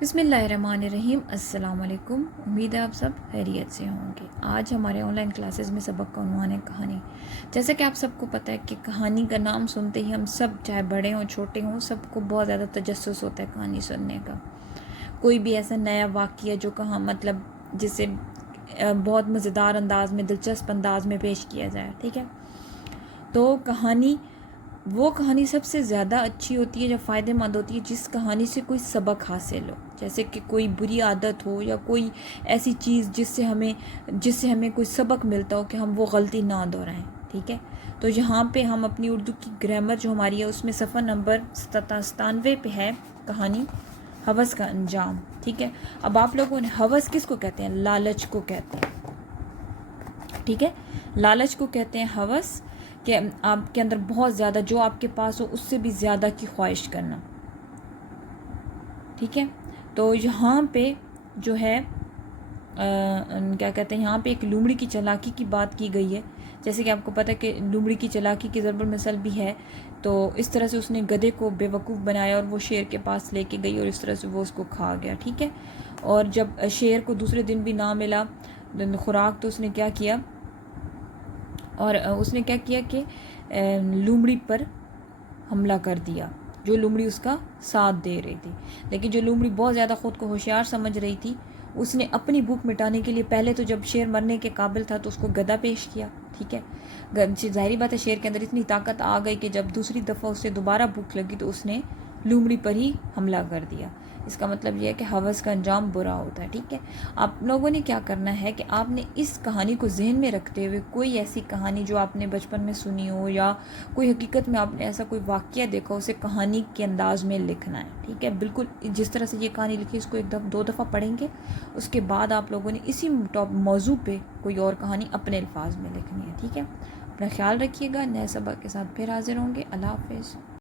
بسم اللہ الرحمن الرحیم۔ السلام علیکم، امید ہے آپ سب خیریت سے ہوں گے۔ آج ہمارے آن لائن کلاسز میں سبق کا عنوان ہے کہانی۔ جیسا کہ آپ سب کو پتہ ہے کہ کہانی کا نام سنتے ہی ہم سب، چاہے بڑے ہوں چھوٹے ہوں، سب کو بہت زیادہ تجسس ہوتا ہے کہانی سننے کا۔ کوئی بھی ایسا نیا واقعہ جو کہاں مطلب جسے بہت مزیدار انداز میں، دلچسپ انداز میں پیش کیا جائے، ٹھیک ہے۔ تو وہ کہانی سب سے زیادہ اچھی ہوتی ہے، جب فائدہ مند ہوتی ہے، جس کہانی سے کوئی سبق حاصل ہو، جیسے کہ کوئی بری عادت ہو یا کوئی ایسی چیز جس سے ہمیں کوئی سبق ملتا ہو کہ ہم وہ غلطی نہ دہرائیں، ٹھیک ہے۔ تو یہاں پہ ہم اپنی اردو کی گرامر جو ہماری ہے اس میں صفحہ نمبر 97 پہ ہے کہانی ہوس کا انجام، ٹھیک ہے۔ اب آپ لوگوں نے ہوس کس کو کہتے ہیں؟ لالچ کو کہتے ہیں، ٹھیک ہے۔ لالچ کو کہتے ہیں ہوس، کہ آپ کے اندر بہت زیادہ جو آپ کے پاس ہو اس سے بھی زیادہ کی خواہش کرنا، ٹھیک ہے۔ تو یہاں پہ جو ہے کیا کہتے ہیں، یہاں پہ ایک لومڑی کی چالاکی کی بات کی گئی ہے۔ جیسے کہ آپ کو پتہ ہے کہ لومڑی کی چالاکی کی ضرب المثل بھی ہے، تو اس طرح سے اس نے گدھے کو بے وقوف بنایا اور وہ شیر کے پاس لے کے گئی اور اس طرح سے وہ اس کو کھا گیا، ٹھیک ہے۔ اور جب شیر کو دوسرے دن بھی نہ ملا خوراک تو اس نے کیا کیا، کہ لومڑی پر حملہ کر دیا، جو لومڑی اس کا ساتھ دے رہی تھی۔ لیکن جو لومڑی بہت زیادہ خود کو ہوشیار سمجھ رہی تھی، اس نے اپنی بھوک مٹانے کے لیے پہلے تو جب شیر مرنے کے قابل تھا تو اس کو گدھا پیش کیا، ٹھیک ہے۔ ظاہری بات ہے شیر کے اندر اتنی طاقت آ گئی کہ جب دوسری دفعہ اسے دوبارہ بھوک لگی تو اس نے لومڑی پر ہی حملہ کر دیا۔ اس کا مطلب یہ ہے کہ ہوس کا انجام برا ہوتا ہے، ٹھیک ہے۔ آپ لوگوں نے کیا کرنا ہے کہ آپ نے اس کہانی کو ذہن میں رکھتے ہوئے کوئی ایسی کہانی جو آپ نے بچپن میں سنی ہو یا کوئی حقیقت میں آپ نے ایسا کوئی واقعہ دیکھا اسے کہانی کے انداز میں لکھنا ہے، ٹھیک ہے۔ بالکل جس طرح سے یہ کہانی لکھی اس کو دو دفعہ پڑھیں گے، اس کے بعد آپ لوگوں نے اسی موضوع پہ کوئی اور کہانی اپنے الفاظ میں لکھنی ہے، ٹھیک ہے۔ اپنا خیال رکھیے گا، نئے سبق کے ساتھ پھر حاضر ہوں گے۔ اللہ حافظ۔